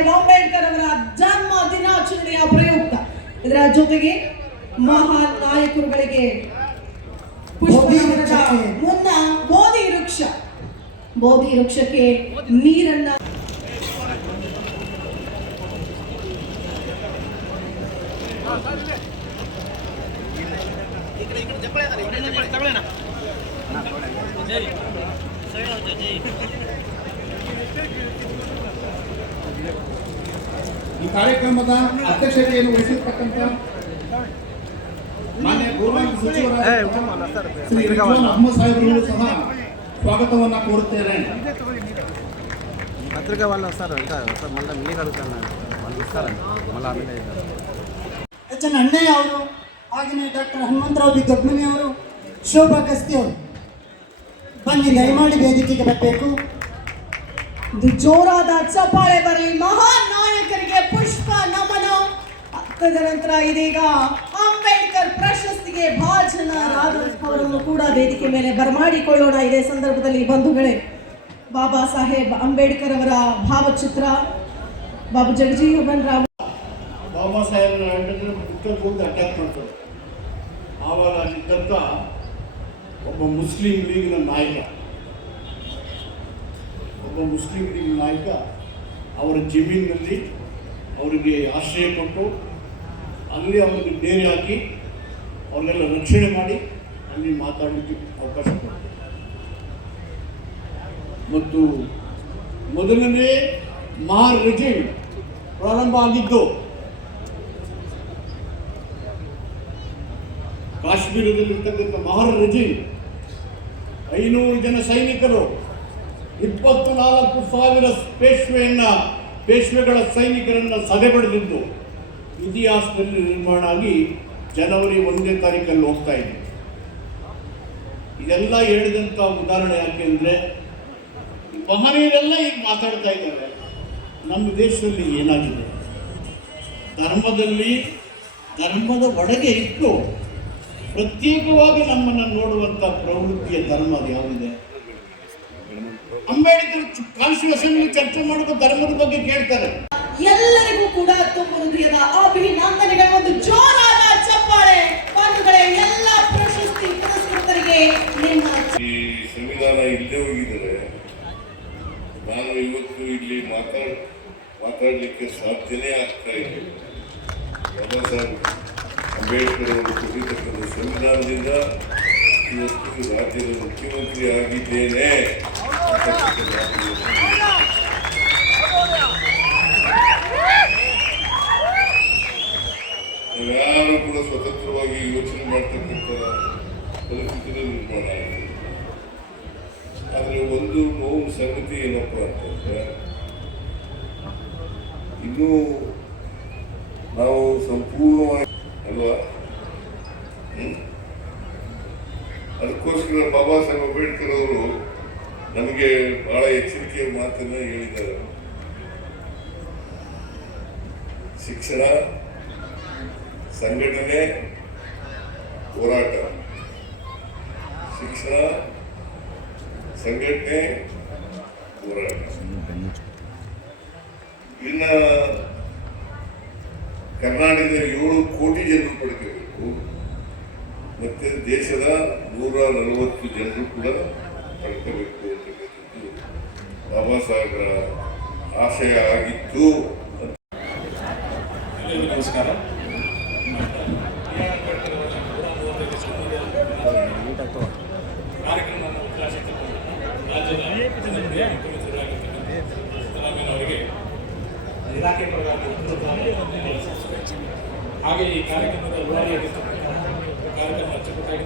ಸಾಹೇಬ್ ಅಂಬೇಡ್ಕರ್ ಅವರ ಜನ್ಮ ದಿನಾಚರಣೆಯ ಪ್ರಯುಕ್ತ ಇದರ ಜೊತೆಗೆ ಮಹಾನ್ ನಾಯಕರುಗಳಿಗೆ ಪುಷ್ಪನಮನದ ಮುನ್ನ ಬೋಧಿ ವೃಕ್ಷಕ್ಕೆ ನೀರನ್ನ ಈ ಕಾರ್ಯಕ್ರಮದ ಅಧ್ಯಕ್ಷತೆಯನ್ನು ವಹಿಸಿರ್ತಕ್ಕಂಥ ಮಾನ್ಯ ಗೌರವಾನ್ವಿತ ಸಚಿವರಾದ ಶ್ರೀ ರಿಜ್ವಾನ್ ಅಹಮದ್ ಸಾಹೇಬರು ಸಹ ಸ್ವಾಗತವನ್ನ ಕೋರುತ್ತೇನೆ. పత్రిక వాళ్ళ వస్తారు ఇంకా మళ్ళీ మీకు అడుగుతాను వాళ్ళు ఇస్తారండి మళ్ళీ ఆమె ಎಚ್ ಎನ್ ಅಣ್ಣಯ್ಯ ಅವರು ಹಾಗೆಯೇ ಡಾಕ್ಟರ್ ಹನುಮಂತರಾವ್ ಬಿ ದೊಡ್ಮನಿ ಅವರು ಶೋಭಾ ಗಸ್ತಿ ಅವರು ಬನ್ನಿ ದಯಮಾಡಿ ವೇದಿಕೆಗೆ ಬರಬೇಕು. ಜೋರಾದ ಚಪ್ಪಾಳೆ ಬರಲಿ. ಮಹಾನ್ ನಾಯಕರಿಗೆ ಪುಷ್ಪ ನಮನ. ತದನಂತರ ಇದೀಗ ಅಂಬೇಡ್ಕರ್ ಪ್ರಶಸ್ತಿಗೆ ಭಾಜನರಾದವರನ್ನು ಕೂಡ ವೇದಿಕೆ ಮೇಲೆ ಬರಮಾಡಿಕೊಳ್ಳೋಣ. ಇದೇ ಸಂದರ್ಭದಲ್ಲಿ ಬಂಧುಗಳೇ, ಬಾಬಾ ಸಾಹೇಬ್ ಅಂಬೇಡ್ಕರ್ ಅವರ ಭಾವಚಿತ್ರ ಬಾಬು ಜಗಜೀವನ್ ರಾವ್ ಬಾಬಾ ಸಾಹೇಬ್ ಪುಸ್ತಕಕ್ಕೆ ಅಟ್ಯಾಕ್ ಮಾಡ್ತಾರೆ. ಆವಾಗ ಅಲ್ಲಿದ್ದಂಥ ಒಬ್ಬ ಮುಸ್ಲಿಂ ಲೀಗ್ನ ನಾಯಕ ಅವರ ಜಮೀನಿನಲ್ಲಿ ಅವರಿಗೆ ಆಶ್ರಯ ಕೊಟ್ಟು ಅಲ್ಲಿ ಅವರಿಗೆ ಡೇರೆ ಹಾಕಿ ಅವ್ರಿಗೆಲ್ಲ ರಕ್ಷಣೆ ಮಾಡಿ ಅಲ್ಲಿ ಮಾತಾಡಲಿಕ್ಕೆ ಅವಕಾಶ ಕೊಟ್ಟರು. ಮತ್ತು ಮೊದಲನೇ ಮಹಾರ್ ರೆಜಿಮ್ ಪ್ರಾರಂಭ ಆಗಿದ್ದು ಕಾಶ್ಮೀರದಲ್ಲಿರ್ತಕ್ಕಂಥ ಮಹಾರ್ ರೆಜಿಮ್ 500 ಜನ ಸೈನಿಕರು 24,000 ಪೇಶ್ವೆಗಳ ಸೈನಿಕರನ್ನು ಸದೆಬಡಿದಿದ್ದು ಇತಿಹಾಸದಲ್ಲಿ ನಿರ್ಮಾಣ ಆಗಿ ಜನವರಿ 1ನೇ ತಾರೀಕಲ್ಲಿ ಹೋಗ್ತಾ ಇದೆ. ಇದೆಲ್ಲ ಹೇಳಿದಂಥ ಉದಾಹರಣೆ ಯಾಕೆ ಅಂದರೆ, ಮಹನೀಯರೆಲ್ಲ ಈಗ ಮಾತಾಡ್ತಾ ಇದ್ದಾರೆ ನಮ್ಮ ದೇಶದಲ್ಲಿ ಏನಾಗಿದೆ. ಧರ್ಮದ ಒಳಗೆ ಇಟ್ಟು ಪ್ರತ್ಯೇಕವಾಗಿ ನಮ್ಮನ್ನು ನೋಡುವಂಥ ಪ್ರವೃತ್ತಿಯ ಧರ್ಮ ಅದು ಯಾವುದಿದೆ? ಅಂಬೇಡ್ಕರ್ ಕಾನ್ಸ್ಟಿಟ್ಯೂಷನ್ ಚರ್ಚೆ ಮಾಡೋದು ಧರ್ಮದ ಬಗ್ಗೆ ಕೇಳ್ತಾರೆ. ಎಲ್ಲರಿಗೂ ಕೂಡ ತುಂಬ ಹೃದಯದ ಅಭಿನಂದನೆಗಳು. ಒಂದು ಜೋರಾದ ಚಪ್ಪಾಳೆ ಬಂಧುಗಳೇ. ಎಲ್ಲ ಪ್ರಶಸ್ತಿ ಪುರಸ್ಕೃತರಿಗೆ ನಿಮ್ಮ ಈ ಸಂವಿಧಾನ ಇಲ್ಲೇ ಹೋಗಿದ್ದಾರೆ. ನಾನು ಇವತ್ತು ಇಲ್ಲಿ ಮಾತಾಡಲಿಕ್ಕೆ ಸಾಧ್ಯನೇ ಆಗ್ತಾ ಇದೆ. ಬಾಬಾ ಸಾಹೇಬ್ ಅಂಬೇಡ್ಕರ್ ಅವರು ಕೊಟ್ಟಿರ್ತಕ್ಕಂಥ ಸಂವಿಧಾನದಿಂದ ಇವತ್ತು ರಾಜ್ಯದ ಮುಖ್ಯಮಂತ್ರಿ ಆಗಿದ್ದೇನೆ. ನಾವ್ಯಾರು ಕೂಡ ಸ್ವತಂತ್ರವಾಗಿ ಯೋಚನೆ ಮಾಡ್ತಕ್ಕಂಥ ಪರಿಸ್ಥಿತಿಯಲ್ಲಿ ನಿರ್ಮಾಣ ಆಗಿದೆ. ಆದರೆ ಒಂದು ನೋವು ಸಂಗತಿ ಏನಪ್ಪ ಅಂತಂದ್ರೆ, ಇನ್ನೂ ನಾವು ಸಂಪೂರ್ಣವಾಗಿ ಅಲ್ವಾ, ಅದಕ್ಕೋಸ್ಕರ ಬಾಬಾ ಸಾಹೇಬ್ ಅಂಬೇಡ್ಕರ್ ಅವರು ನಮಗೆ ಬಹಳ ಎಚ್ಚರಿಕೆಯ ಮಾತನ್ನ ಹೇಳಿದ್ದಾರೆ. ಶಿಕ್ಷಣ, ಸಂಘಟನೆ, ಹೋರಾಟ. ಶಿಕ್ಷಣ, ಸಂಘಟನೆ, ಹೋರಾಟ. ಇನ್ನ ಕರ್ನಾಟಕದ 7 ಕೋಟಿ ಜನರು ಪಡ್ಕೋಬೇಕು, ಮತ್ತೆ ದೇಶದ 140 ಜನರು ಕೂಡ ಪಡ್ಕೋಬೇಕು ಅಂತಕ್ಕಂಥದ್ದು ಬಾಬಾ ಸಾಹೇಬರ ಆಶಯ ಆಗಿತ್ತು. ನಮಸ್ಕಾರ. ಇಲಾಖೆ ಹಾಗೆ ಈ ಕಾರ್ಯಕ್ರಮದ ಕಾರ್ಯಕ್ರಮ ಅಚ್ಚುಕಟ್ಟಾಗಿ